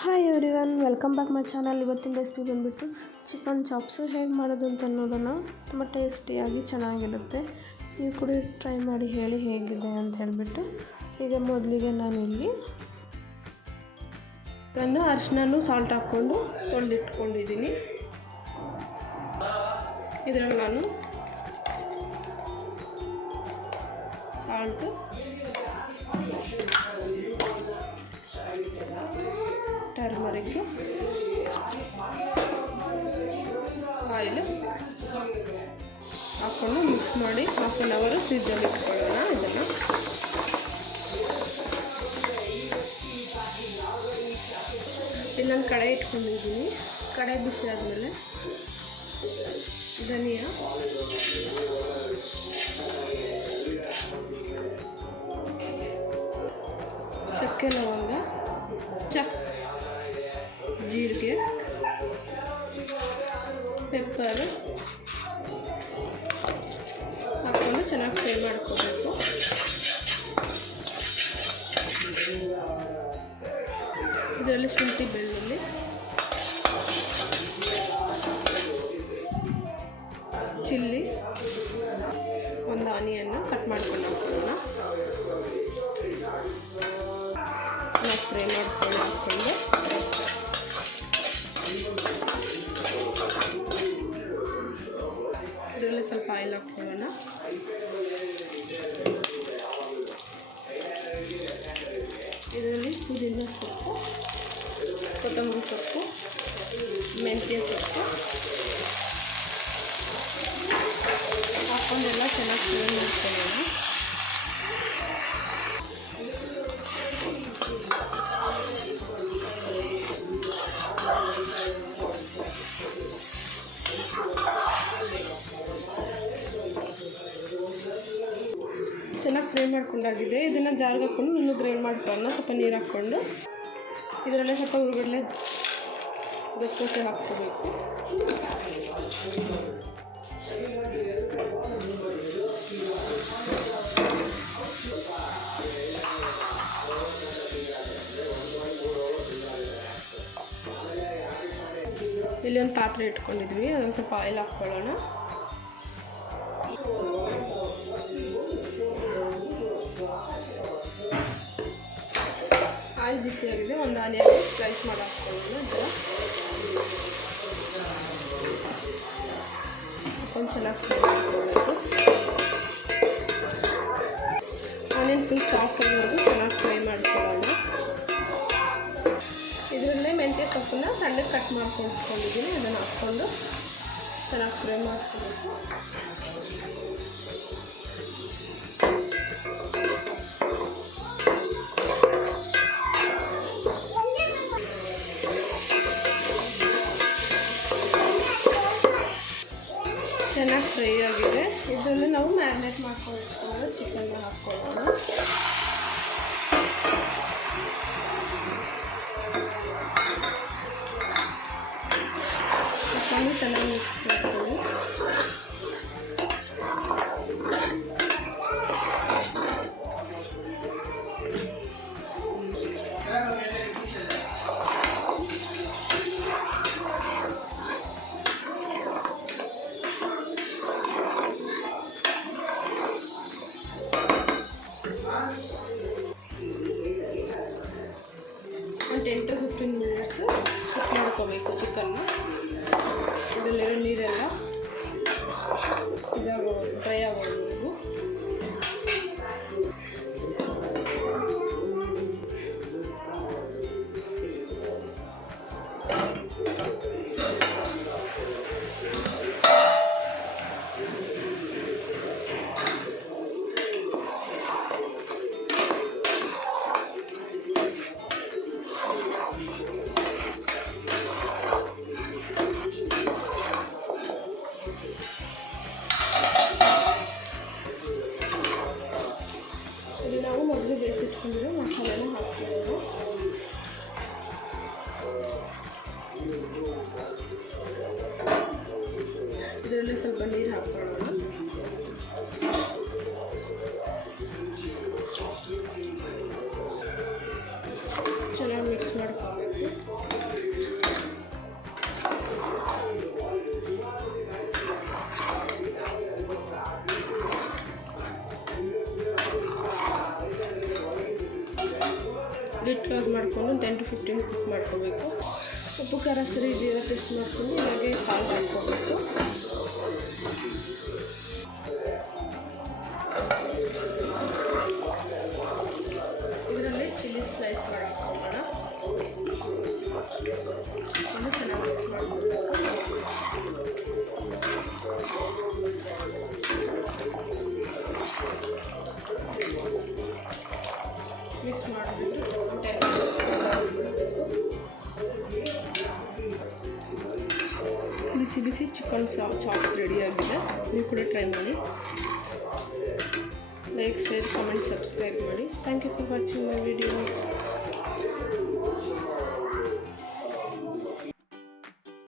Hi everyone, welcome back my channel. ಇವತ್ತಿನ recipe ಬಂದುಬಿಟ್ಟು chicken chops ಹೇಗೆ ಮಾಡೋದು ಅಂತ ನೋಡೋಣ. ತುಂಬ ಟೇಸ್ಟಿಯಾಗಿ ಚೆನ್ನಾಗಿರುತ್ತೆ. ನೀವು ಕೂಡ ಟ್ರೈ ಮಾಡಿ ಹೇಳಿ ಹೇಗಿದೆ ಅಂತ ಹೇಳಿಬಿಟ್ಟು. ಈಗ ಮೊದಲಿಗೆ ನಾನಿಲ್ಲಿ ಅರಿಶಿನ ಸಾಲ್ಟ್ ಹಾಕ್ಕೊಂಡು ತೊಳೆದಿಟ್ಕೊಂಡಿದ್ದೀನಿ. ಇದರಲ್ಲಿ ನಾನು ಸಾಲ್ಟು, ಟರ್ಮರಿಕ್, ಆಯಿಲ್ ಹಾಕ್ಕೊಂಡು ಮಿಕ್ಸ್ ಮಾಡಿ ಹಾಫ್ ಆನ್ ಅವರು ಫ್ರಿಜ್ಜಲ್ಲಿ ಇಟ್ಕೊಳ್ಳೋಣ. ಇದನ್ನು ಇಲ್ಲೊಂದು ಕಡೆ ಇಟ್ಕೊಂಡಿದ್ದೀನಿ. ಕಡೆ ಬಿಸಿ ಆದಮೇಲೆ ಧನಿಯಾ, ಚಕ್ಕೆ, ಲವಂಗ, ಜೀರಿಗೆ, ಪೆಪ್ಪರ್ ಹಾಕ್ಕೊಂಡು ಚೆನ್ನಾಗಿ ಫ್ರೈ ಮಾಡ್ಕೋಬೇಕು. ಇದರಲ್ಲಿ ಶುಂಠಿ, ಬೆಳ್ಳುಳ್ಳಿ, ಚಿಲ್ಲಿ, ಒಂದು ಆನಿಯನ್ನು ಕಟ್ ಮಾಡ್ಕೊಂಡು ಹಾಕೋಣ. ಫ್ರೈ ಮಾಡ್ಕೊಂಡು ಹಾಕ್ಕೊಂಡು ಇದರಲ್ಲಿ ಸ್ವಲ್ಪ ಆಯಿಲ್ ಹಾಕ್ಕೊಳ್ಳೋಣ. ಇದರಲ್ಲಿ ಪುದೀನ ಸೊಪ್ಪು, ಕೊತ್ತಂಬರಿ ಸೊಪ್ಪು, ಮೆಂತ್ಯ ಸೊಪ್ಪು ಹಾಕ್ಕೊಂಡೆಲ್ಲ ಚೆನ್ನಾಗಿ ಫ್ರೈ ಮಾಡ್ಕೊಳ್ಳೋಣ. ಚೆನ್ನಾಗಿ ಫ್ರೈ ಮಾಡ್ಕೊಂಡಾಗಿದೆ. ಇದನ್ನು ಜಾರ್ಗೆ ಹಾಕ್ಕೊಂಡು ಇನ್ನೂ ಗ್ರೈಂಡ್ ಮಾಡ್ಕೊಳ್ಳೋಣ. ಸ್ವಲ್ಪ ನೀರು ಹಾಕ್ಕೊಂಡು ಇದರಲ್ಲೇ ಸ್ವಲ್ಪ ಉಳ್ಳಾಗಡ್ಡೆ ಗಸಗಸೆ ಹಾಕ್ಕೋಬೇಕು. ಇಲ್ಲಿ ಒಂದು ಪಾತ್ರೆ ಇಟ್ಕೊಂಡಿದ್ವಿ, ಅದೊಂದು ಸ್ವಲ್ಪ ಆಯಿಲ್ ಹಾಕ್ಕೊಳ್ಳೋಣ. ಆಯಿಲ್ ಬಿಸಿಯಾಗಿದೆ, ಒಂದು ಆನಿಯನ್ ಸ್ಲೈಸ್ ಮಾಡಿ ಹಾಕ್ಕೊಳ್ಳೋಣ. ಹಾಕೊಂಡು ಚೆನ್ನಾಗಿ ಫ್ರೈ ಮಾಡ್ಕೊಳ್ಬೇಕು. ಆನಿಯನ್ ಫುಲ್ ಸಾಫ್ಟ್ ಆಗಿರೋದು ಚೆನ್ನಾಗಿ ಫ್ರೈ ಮಾಡ್ಕೊಳ್ಳೋಣ. ಇದರಲ್ಲೇ ಮೆಂತ್ಯ ಸೊಪ್ಪನ್ನ ಸಣ್ಣಗೆ ಕಟ್ ಮಾಡ್ಕೊಂಡಿದ್ದೀನಿ. ಅದನ್ನು ಹಾಕ್ಕೊಂಡು ಚೆನ್ನಾಗಿ ಫ್ರೈ ಮಾಡ್ಕೋಬೇಕು. ಚೆನ್ನಾಗಿ ಫ್ರೈ ಆಗಿದೆ. ಇದರಲ್ಲಿ ನಾವು ಮ್ಯಾರಿನೇಟ್ ಮಾಡ್ಕೊಂಡು ಚಿಕನ್ನ ಹಾಕ್ಕೊಳ್ಳೋಣ. ಹಾಕೊಂಡು ಚೆನ್ನಾಗಿ ಮಿಕ್ಸ್ ಮಾಡ್ಕೊಳ್ಳಿ. ಒಂದು 10 to 15 ಮಿನಿಟ್ಸ್ ಕುಕ್ ಮಾಡ್ಕೋಬೇಕು ಚಿಕನ್ನ. ಇದರಲ್ಲಿರೋ ನೀರೆಲ್ಲ ಡ್ರೈ ಆಗೋದು. ನಾವು ಮೊದಲು ಬೇಯಿಸಿಟ್ಕೊಂಡಿರೋ ಮಸಾಲೆನ ಹಾಕ್ಕೊಳ್ಳೋಣ. ಇದರಲ್ಲಿ ಸ್ವಲ್ಪ ನೀರು ಹಾಕ್ಕೊಳ್ಳೋಣ. ಚೆನ್ನಾಗಿ ಮಿಕ್ಸ್ ಮಾಡ್ಕೋಬೇಕು. ಒಂದು 10 to 15 ಕುಕ್ ಮಾಡ್ಕೋಬೇಕು. ಉಪ್ಪು ಖಾರ ಸರಿ ಇದೆಯಲ್ಲ ಟೆಸ್ಟ್ ಮಾಡ್ಕೊಂಡು ಹಾಗೆ ಸಾಲ್ಟ್ ಹಾಕ್ಕೋಬೇಕು. ಇದರಲ್ಲಿ ಚಿಲ್ಲಿ ಸ್ಲೈಸ್ ಮಾಡಿ ಹಾಕೋಣ. ಅದು ಚೆನ್ನಾಗಿ ಮಿಕ್ಸ್ ಮಾಡ್ಕೋಬೇಕು. ಮಿಕ್ಸ್ ಮಾಡಿಬಿಟ್ಟು ಬಿಸಿ ಬಿಸಿ ಚಿಕನ್ ಚಾಪ್ಸ್ ರೆಡಿಯಾಗಿದೆ. ನೀವು ಕೂಡ ಟ್ರೈ ಮಾಡಿ. ಲೈಕ್, ಶೇರ್, ಕಮೆಂಟ್, ಸಬ್ಸ್ಕ್ರೈಬ್ ಮಾಡಿ. Thank you for watching my video.